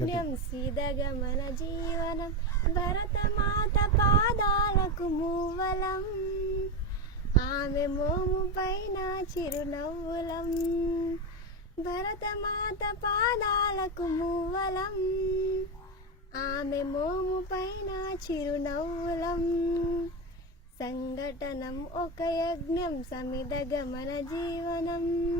యజ్ఞం సీదగమన జీవనం భరతమాత పాదాలకు మూవలం. ఆమె మోము పైన చిరునవ్వులం. భరతమాత పాదాలకు మూవలం. ఆమె మోము పైన చిరునవ్వులం. సంఘటనం ఒక యజ్ఞం సమిద గమన జీవనం.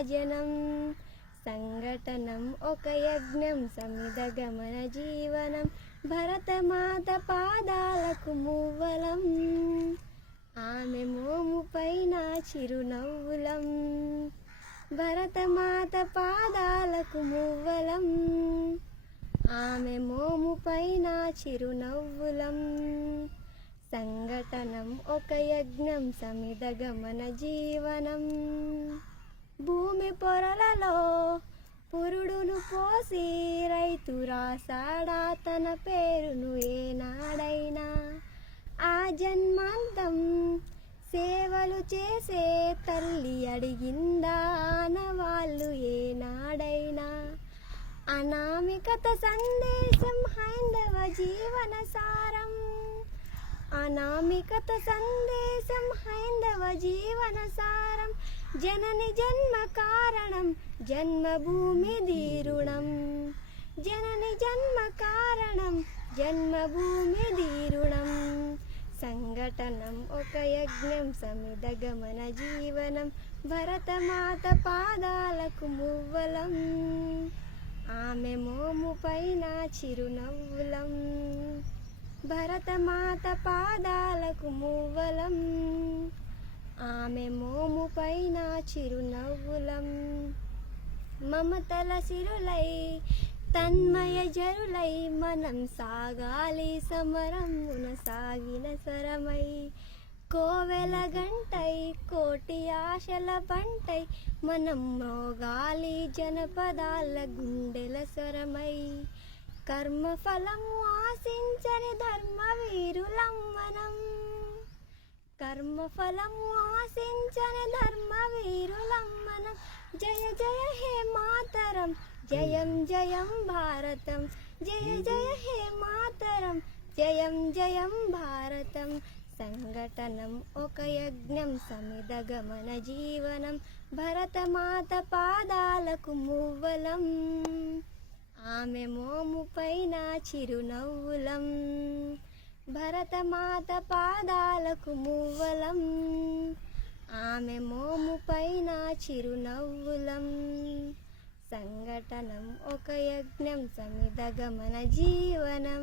భజనం సంఘటనం ఒక యజ్ఞం సమిద గమన జీవనం భరతమాత పాదాలకు మువ్వలం. ఆమె మోము పైన చిరునవ్వులం. భరతమాత పాదాలకు మువ్వలం. ఆమె మోము పైన చిరునవ్వులం. సంఘటనం ఒక యజ్ఞం సమిద గమన జీవనం. భూమి పొరలలో పురుడును పోసి రైతు రాసాడా తన పేరును ఏనాడైనా. ఆ జన్మాంతం సేవలు చేసే తల్లి అడిగిందా ఆనవాళ్ళు ఏనాడైనా. అనామికత సందేశం హైందవ జీవన సారం. అనామికత సందేశం హైందవ జీవన సారం. జనని జన్మ కారణం జన్మభూమి దీరుణం. జనని జన్మ కారణం జన్మభూమి దీరుణం. సంఘటనం ఒక యజ్ఞం సమిదగమన జీవనం భరతమాత పాదాలకు మువ్వలం. ఆమె మోము పైన చిరునవ్వులం. భరతమాత పాదాలకు మువ్వలం. ఆమె మోము పైన చిరునవ్వులం. మమతల సిరులై తన్మయ జరులై మనం సాగాలి సమరం సాగిన సరమై కోవెల గంటై కోటి ఆశల పంటై మనం మోగాలి జనపదాల గుండెల స్వరమై. కర్మ ఆశించని ధర్మ వీరులం మనం. కర్మ ఫలము ఆశించని ధర్మ వీరులం జయ జయ హే మాతరం జయం జయం భారతం. జయ జయ హే మాతరం జయం జయం భారతం. సంఘటనం ఒక యజ్ఞం సమిదగమన జీవనం. భరతమాత పాదాలకు మువ్వలం ఆమె మోము పైన చిరునవ్వులం. భరతమాత పాదాలకు మువ్వలం. ఆమె మోము పైన చిరునవ్వులం. సంఘటనం ఒక యజ్ఞం సమిద గమన జీవనం.